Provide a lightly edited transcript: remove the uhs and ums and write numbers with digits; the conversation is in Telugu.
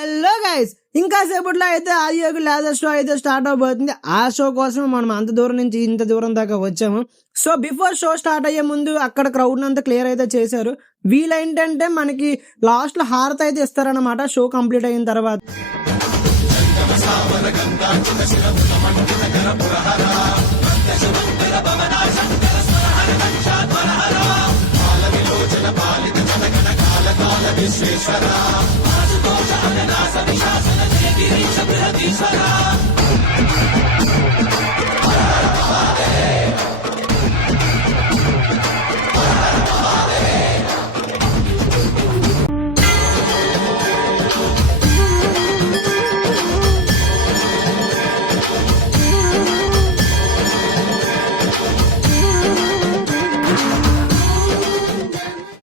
హలో గైస్, ఇంకా సేపట్లో అయితే ఆదియోగి లేదర్ షో అయితే స్టార్ట్ అవబోతుంది. ఆ షో కోసం మనం అంత దూరం నుంచి ఇంత దూరం దాకా వచ్చాము. సో బిఫోర్ షో స్టార్ట్ అయ్యే ముందు అక్కడ క్రౌడ్ అంతా క్లియర్ అయితే చేశారు. వీళ్ళేంటంటే మనకి లాస్ట్ లో హారతి అయితే ఇస్తారనమాట షో కంప్లీట్ అయిన తర్వాత. విశ్వేశ్వర